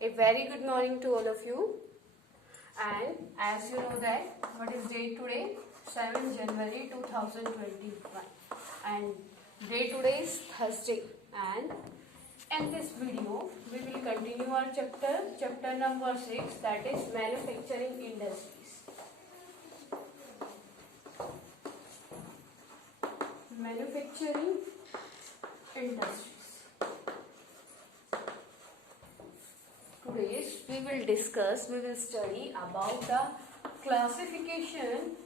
A very good morning to all of you. And as you know that what is date today? 7 January 2021. And day today is Thursday. And in this video we will continue our chapter number 6, that is manufacturing industries. Manufacturing industries. Today we will study about the classification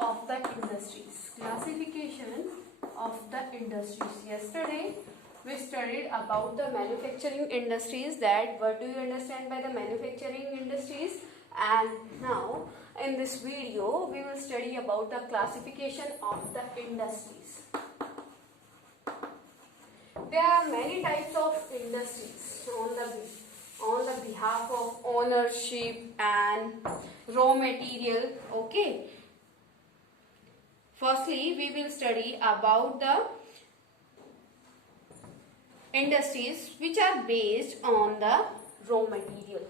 of the industries. Classification of the industries. Yesterday we studied about the manufacturing industries, that what do you understand by the manufacturing industries, and now in this video we will study about the classification of the industries. There are many types of industries on the behalf of ownership and raw material. Okay. Firstly, we will study about the industries which are based on the raw material.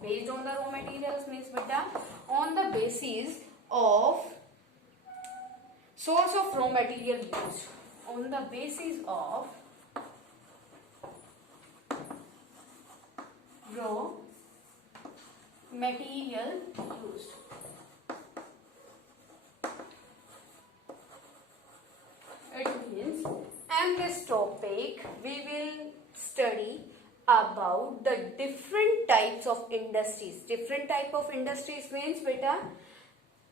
Based on the raw materials means beta on the basis of source of raw material used. On the basis of raw material used. It means in this topic we will study about the different types of industries. Different type of industries means beta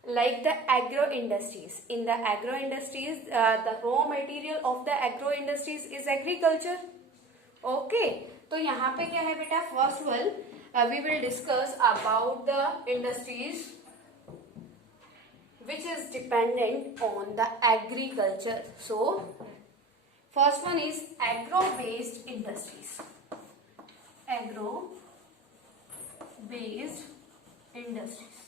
like the agro industries. In the agro industries, the raw material of the agro industries is agriculture. Okay. तो यहाँ पे क्या है बेटा, first we will discuss about the industries which is dependent on the agriculture. So first one is agro based industries. Agro based industries.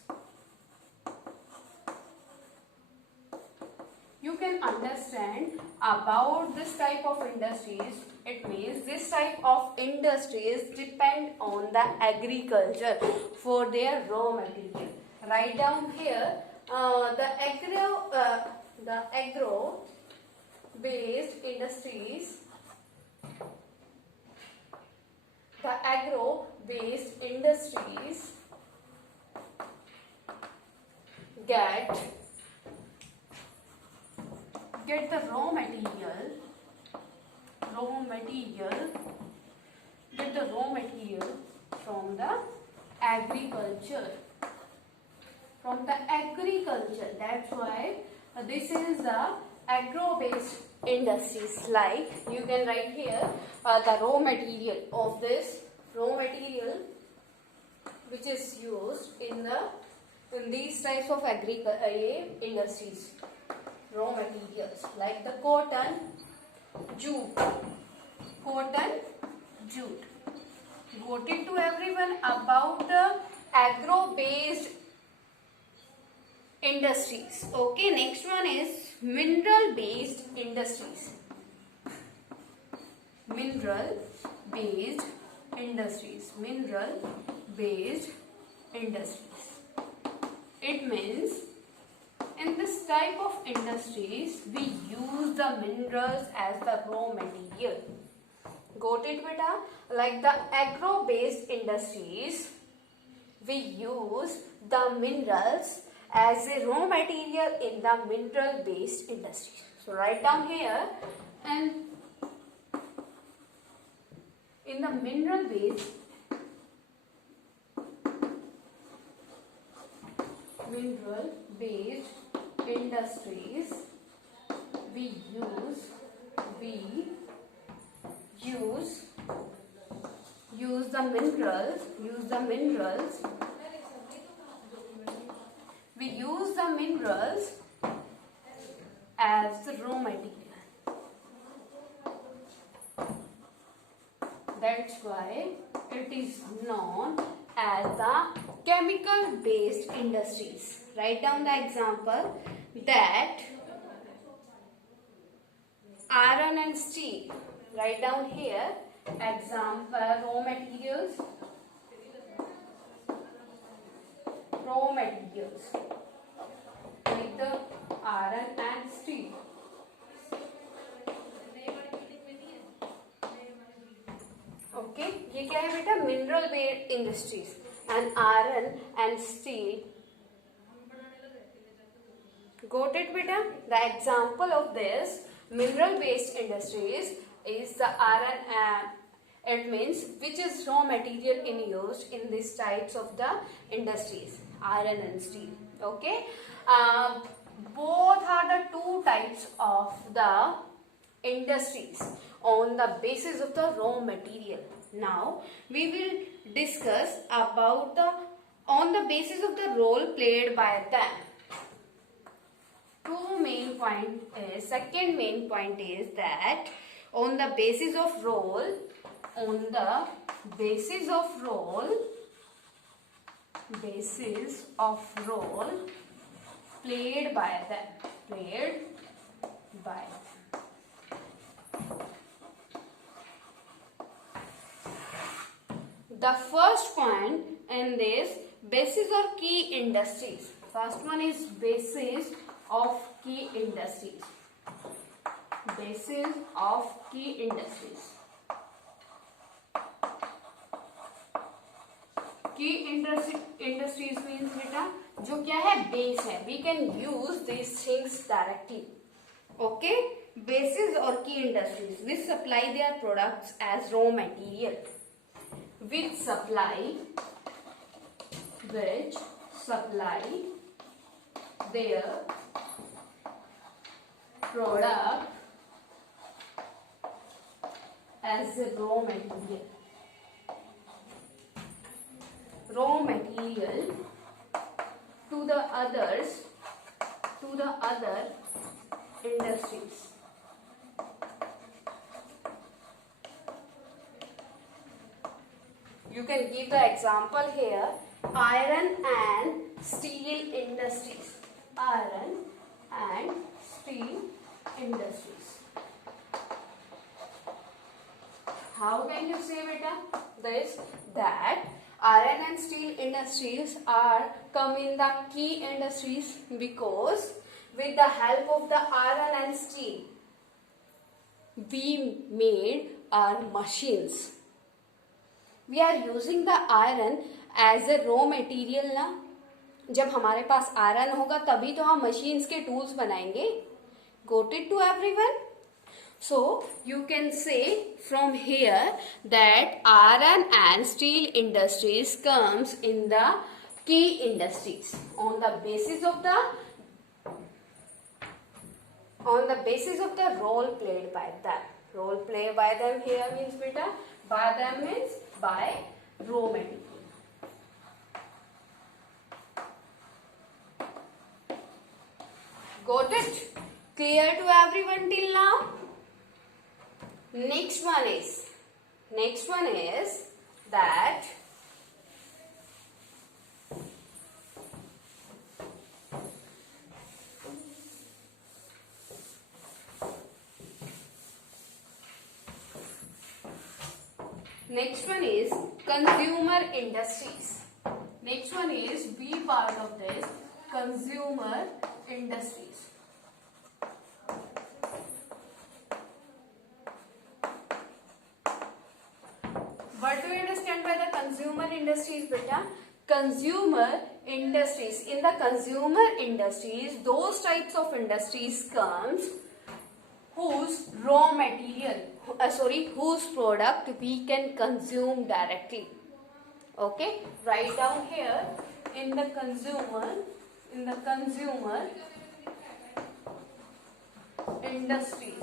You can understand about this type of industries. It means this type of industries depend on the agriculture for their raw material. Write down here the agro based industries. The agro based industries get the raw material from the agriculture. That's why this is the agro based industries. Like you can write here the raw material of this raw material which is used in these types of industries. Raw materials like the cotton, jute. Got it to everyone about the agro based industries. Okay, next one is mineral based industries. Mineral based industries. It means in this type of industries we use the minerals as the raw material. Got it beta? Like the agro based industries we use the minerals as a raw material in the mineral based industries. So write down here, and in the mineral based industries we use the minerals as the raw material. That's why it is known as the chemical based industries. Write down the example, that iron and steel. Write down here Example, raw materials with the iron and steel. Okay ये क्या है बेटा? Mineral based industries and iron and steel. Got it beta? The example of this mineral based industries is the iron and it means which is raw material in used in these types of the industries, iron and steel. Okay, both are the two types of the industries on the basis of the raw material. Now we will discuss about the on the basis of the role played by them. Second main point is that on the basis of role played by them. The first point in this basis or key industries. First one is basis of key industries. Basis of key industries. Key industries means beta जो क्या है? Base है. We can use these things directly. Okay, basis or key industries which supply their products as raw material. Which supply their product as a raw material to the other industries. You can give the example here, iron and steel industries. Iron and steel industries. How can you say beta this? That iron and steel industries are come in the key industries because with the help of the iron and steel we made our machines. We are using the iron as a raw material ना. जब हमारे पास iron होगा तभी तो हम machines के tools बनाएंगे. Got it to everyone? So you can say from here that iron and steel industries comes in the key industries on the basis of the role played by them. Role play by them here means beta, by them means by raw material. Got it? Clear to everyone till now? Next one is that next one is consumer industries. Next one is B part of this, consumer industries. What do you understand by the consumer industries beta? Consumer industries. In the consumer industries, those types of industries comes whose raw material, whose product we can consume directly. Okay, write down here in the consumer industries.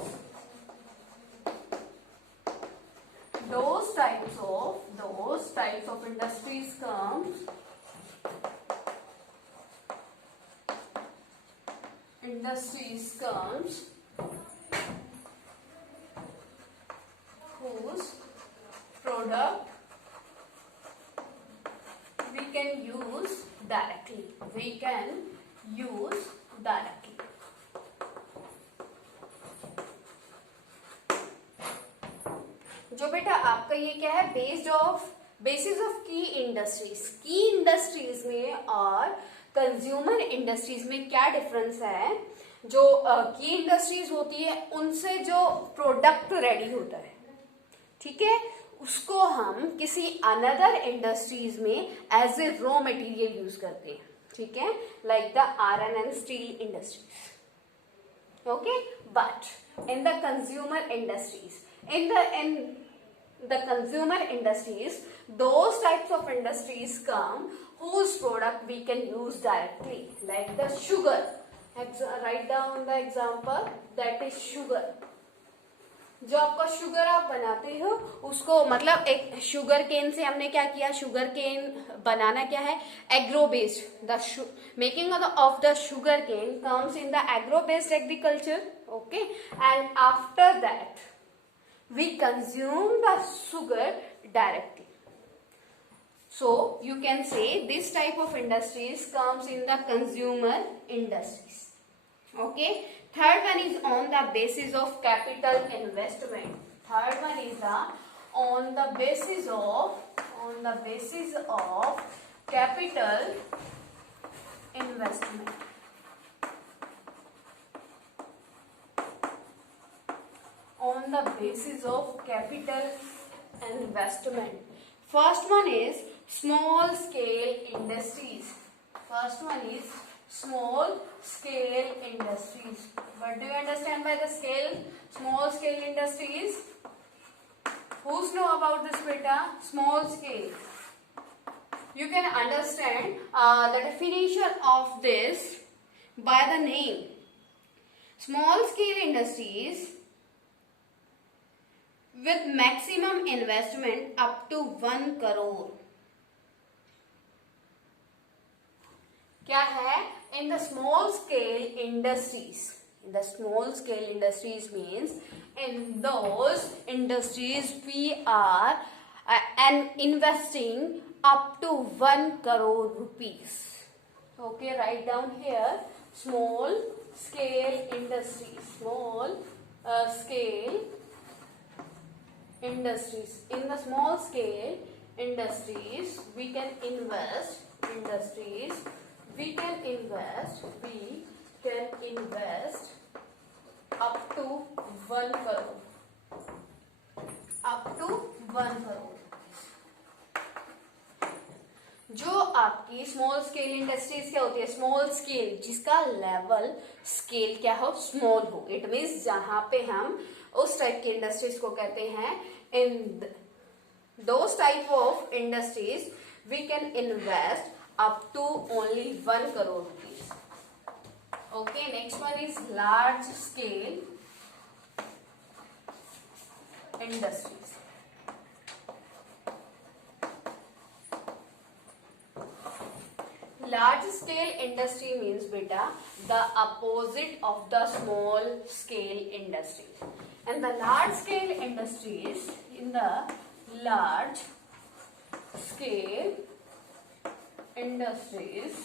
Those types of industries comes whose product we can use directly. जो बेटा आपका ये क्या है, basis of की industries. की industries में और कंज्यूमर इंडस्ट्रीज में क्या डिफरेंस है? जो की इंडस्ट्रीज होती है उनसे जो प्रोडक्ट रेडी होता है, ठीक है, उसको हम किसी अनदर इंडस्ट्रीज में as a raw material use करते हैं, ठीक है, like the iron and steel industries. Okay, but in the consumer industries, those types of industries come whose product we can use directly, like the sugar. Write down the example, that is sugar. जो आपका sugar आप बनाते हो उसको, मतलब एक sugar cane से हमने क्या किया, शुगर केन बनाना क्या है, agro based. The making of the sugar cane comes in the agro based agriculture. Okay, and after that we consume the sugar directly. So you can say this type of industries comes in the consumer industries. Okay, third one is on the basis of capital investment. Third one is on the basis of capital investment. On the basis of capital investment. First one is small scale industries. First one is small scale industries. What do you understand by the small scale industries? Who's know about this, beta? Small scale. You can understand the definition of this by the name. Small scale industries with maximum investment up to 1 crore. क्या है? In the small scale industries. In the small scale industries means in those industries we are investing up to 1 crore rupees. Okay, write down here small scale industries. Small scale industries. In the small scale industries we can invest. We can invest up to 1 crore. Up to 1 crore. जो आपकी small scale industries क्या होती है? Small scale, जिसका level scale क्या हो, small हो. It means जहां पे हम उस टाइप की इंडस्ट्रीज को कहते हैं, in those type of industries we can invest up to only 1 crore rupees. Okay, next one is large scale industries. Large scale industry means beta the opposite of the small scale industry. And the large scale industries, in the large scale industries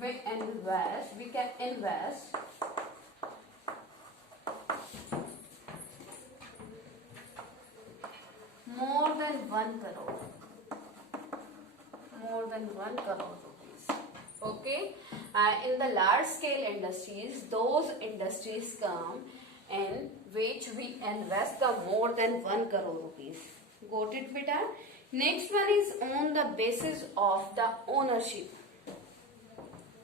we can invest more than 1 crore. More than 1 crore rupees. Okay, in the large scale industries, those industries come in which we invest the more than 1 crore rupees. Got it, beta? Next one is on the basis of the ownership.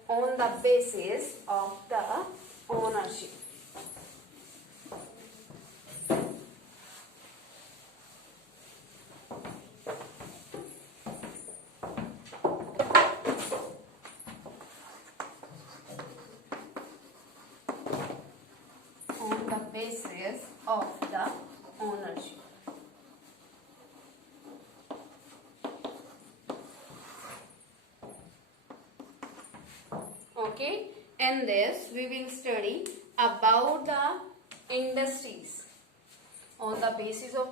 On the basis of the ownership. On the basis of the ownership. Okay, in this we will study about the industries on the basis of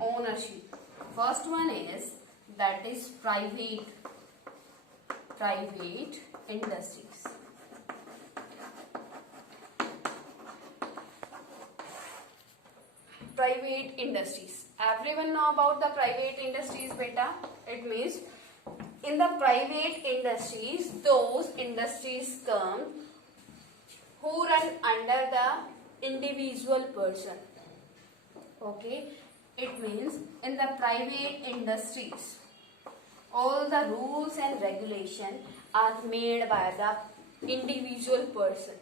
ownership. First one is, that is private industries. private industries. Everyone know about the private industries, beta. It means in the private industries, those industries come who run under the individual person. Okay, it means in the private industries, all the rules and regulation are made by the individual person.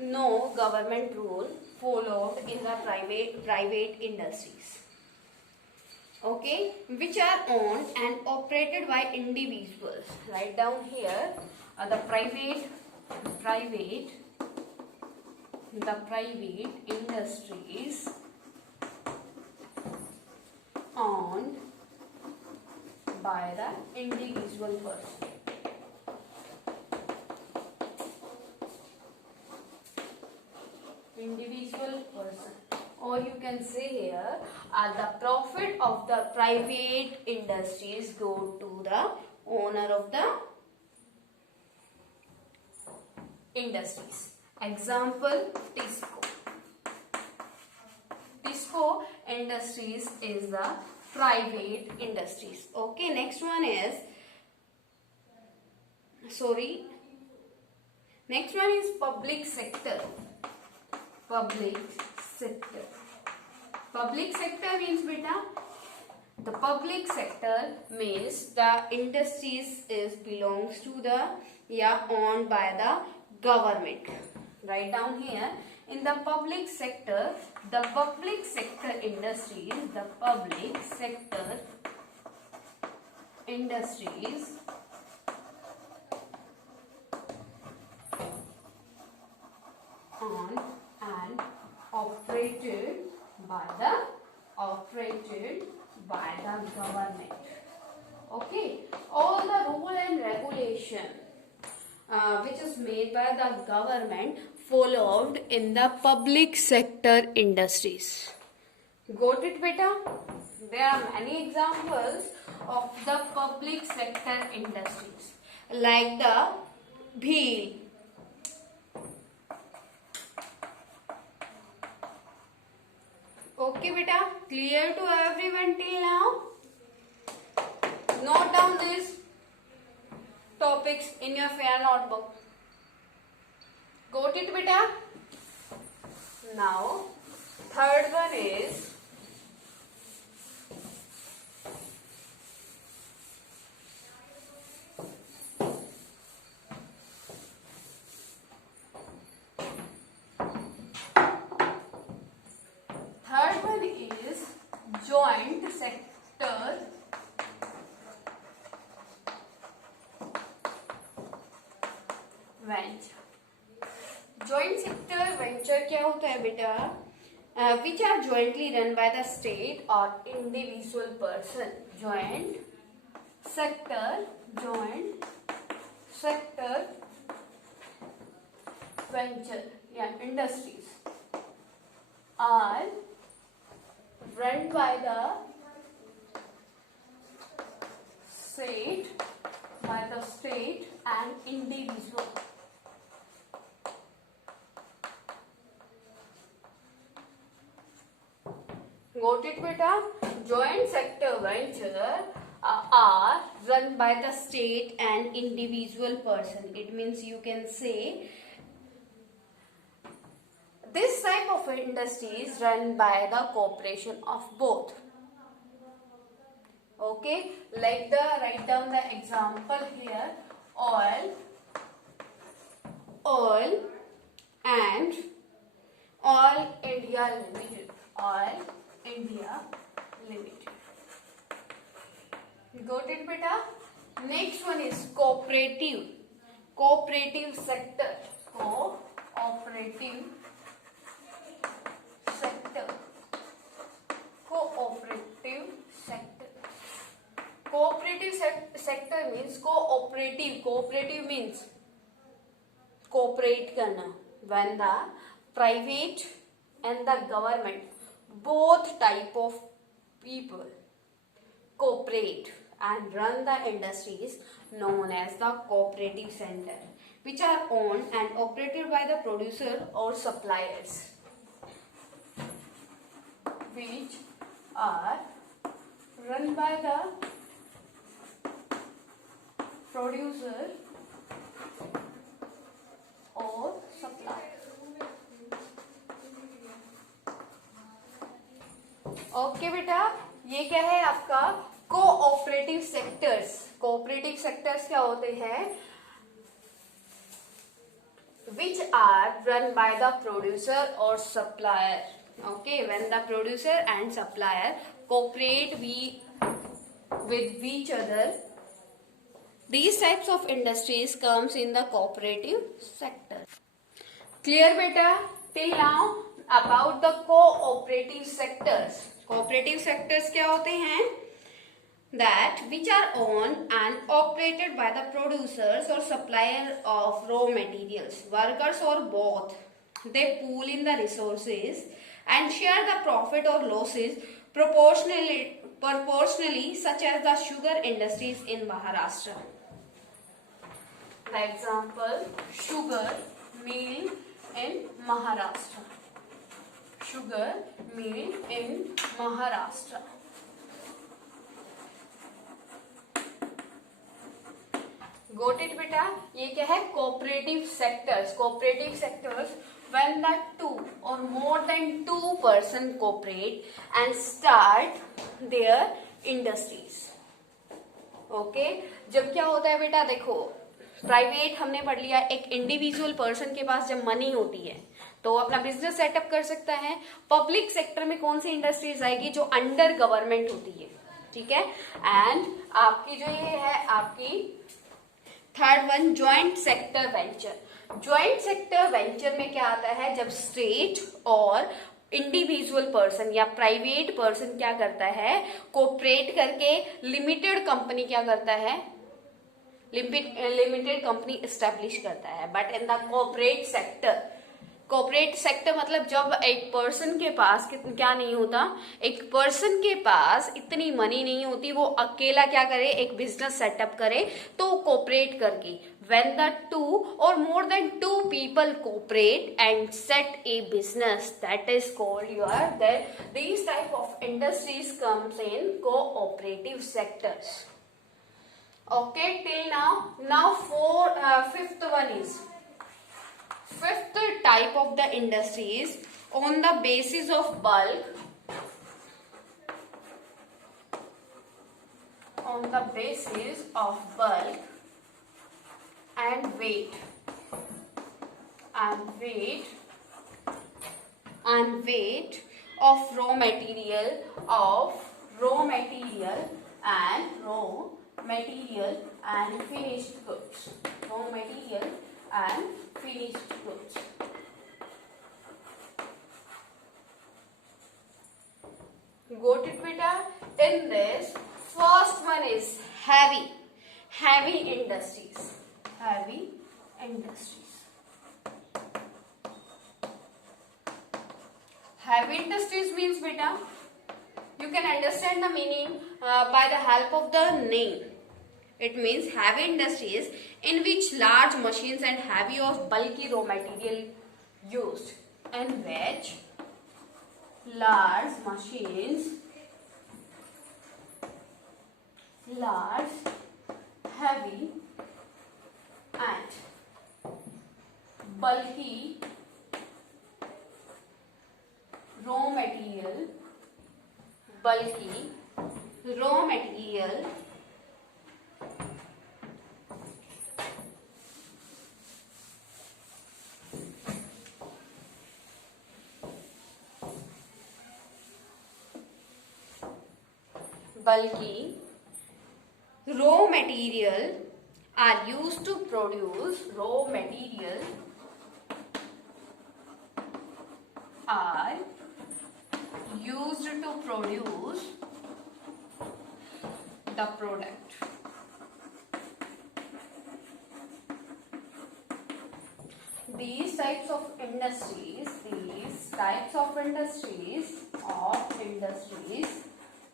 No government rule followed in the private industries. Okay, which are owned and operated by individuals. Write down here the private industries owned by the individual person. Or you can say here the profit of the private industries go to the owner of the industries. Example, Tisco. Tisco Industries is the private industries. Okay, next one is public sector. Public sector means beta, the public sector means the industries belongs to the owned by the government. Write down here in the public sector industries owned and operated by the government. Okay, all the rule and regulation which is made by the government followed in the public sector industries. Got it, beta? There are many examples of the public sector industries like the BHEL. Okay, beta, clear to everyone till now? Note down these topics in your fair notebook. Got it, beta? Now, third one is joint sector venture. Joint sector venture क्या होता है बेटा? Which are jointly run by the state or individual person. Joint sector venture industries are run by the state and individual. Got it, beta? Joint sector venture are run by the state and individual person. It means you can say this type of industry is run by the cooperation of both. Okay, like write down the example here. Oil and All India Limited. All India Limited. Got it, beta? Next one is cooperative sector. Cooperative sector means cooperative. Cooperative means cooperate करना. When the private and the government, both type of people cooperate and run the industries known as the cooperative center, which are owned and operated by the producer or suppliers. which are run by the producer or supplier. Okay बेटा, ये क्या है आपका cooperative sectors. Cooperative sectors क्या होते हैं? which are run by the producer or supplier. Okay, when the producer and supplier cooperate with each other, these types of industries comes in the cooperative sector. Clear beta? Till now about the cooperative sectors. Cooperative sectors क्या होते हैं? That which are owned and operated by the producers or supplier of raw materials, workers or both. They pool in the resources and share the profit or losses proportionally, such as the sugar industries in Maharashtra. The example, sugar mill in Maharashtra. Sugar mill in Maharashtra. Got it बेटा? ये क्या है? Cooperative sectors. Cooperative sectors when the two or more than two person cooperate and start their industries. Okay, जब क्या होता है बेटा? देखो, प्राइवेट हमने पढ़ लिया. एक इंडिविजुअल पर्सन के पास जब मनी होती है तो अपना बिजनेस सेटअप कर सकता है. पब्लिक सेक्टर में कौन सी इंडस्ट्रीज आएगी? जो अंडर गवर्नमेंट होती है. ठीक है. एंड आपकी जो ये है आपकी third one, joint sector venture. Joint sector venture में क्या आता है? जब स्टेट और इंडिविजुअल पर्सन या प्राइवेट पर्सन क्या करता है? कोऑपरेट करके लिमिटेड कंपनी क्या करता है? लिमिटेड कंपनी एस्टेब्लिश करता है. But in the cooperate sector, corporate sector मतलब जब एक पर्सन के पास क्या नहीं होता, एक पर्सन के पास इतनी मनी नहीं होती, वो अकेला क्या करे? एक बिजनेस सेटअप करे. तो कोऑपरेट करके when the two or more than two people cooperate and set a business, that is called these type of industries comes in cooperative sectors. Okay, till now fifth one is fifth type of the industries on the basis of bulk, and weight of raw material and finished goods. Got it beta? In this, first one is heavy industries. Heavy industries means beta, you can understand the meaning by the help of the name. It means heavy industries in which large machines and heavy or bulky raw material used. In which large machines, heavy and bulky raw material are used to produce the product. These types of industries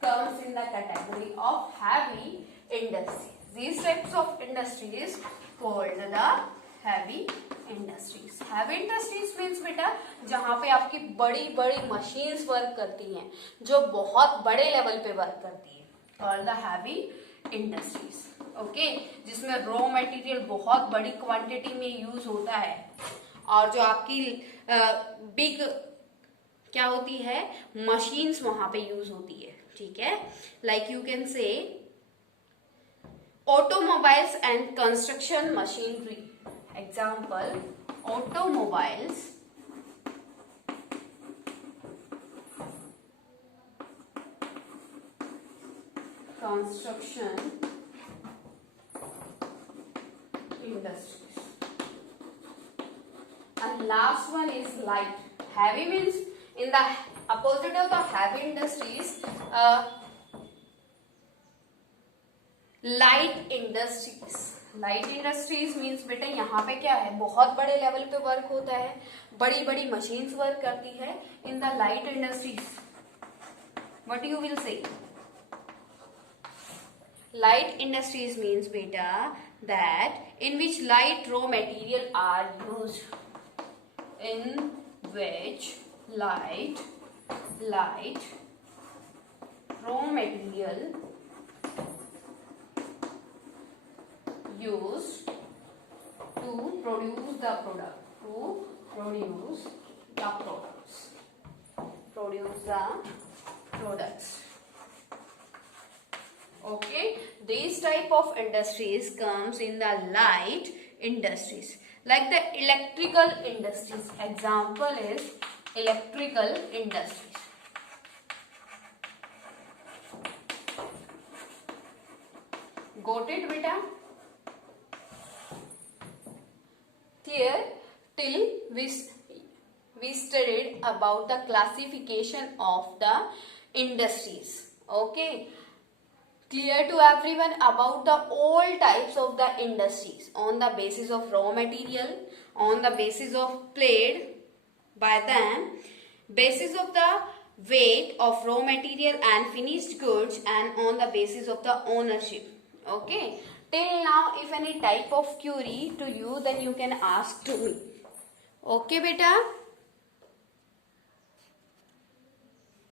comes in the category of heavy industries. These types of industries called the heavy industries. Heavy industries means बेटा जहां पे आपकी बड़ी बड़ी machines work करती हैं, जो बहुत बड़े लेवल पे वर्क करती है, और द हैवी इंडस्ट्रीज। ओके, जिसमें रॉ मटेरियल बहुत बड़ी क्वांटिटी में यूज होता है, और जो आपकी बिग क्या होती है, मशीन्स वहां पे यूज होती है। ठीक है, लाइक यू कैन से automobiles and construction machinery. Example, automobiles, construction industries. And last one is light. Heavy means in the opposite of the heavy industries, light industries. Light industries means बेटा यहाँ पे क्या है, बहुत बड़े लेवल पे work होता है, बड़ी बड़ी मशीन्स वर्क करती है in the light industries. What you will say, light industries means बेटा that in which light raw material are used, in which light raw material used to produce the products. Okay, these type of industries comes in the light industries, like the electrical industries. Example is electrical industries. Got it beta? Here till we studied about the classification of the industries. Okay, clear to everyone about the all types of the industries on the basis of raw material, on the basis of played by them, basis of the weight of raw material and finished goods, and on the basis of the ownership. Okay, till now if any type of query to you, then you can ask to me. Okay beta.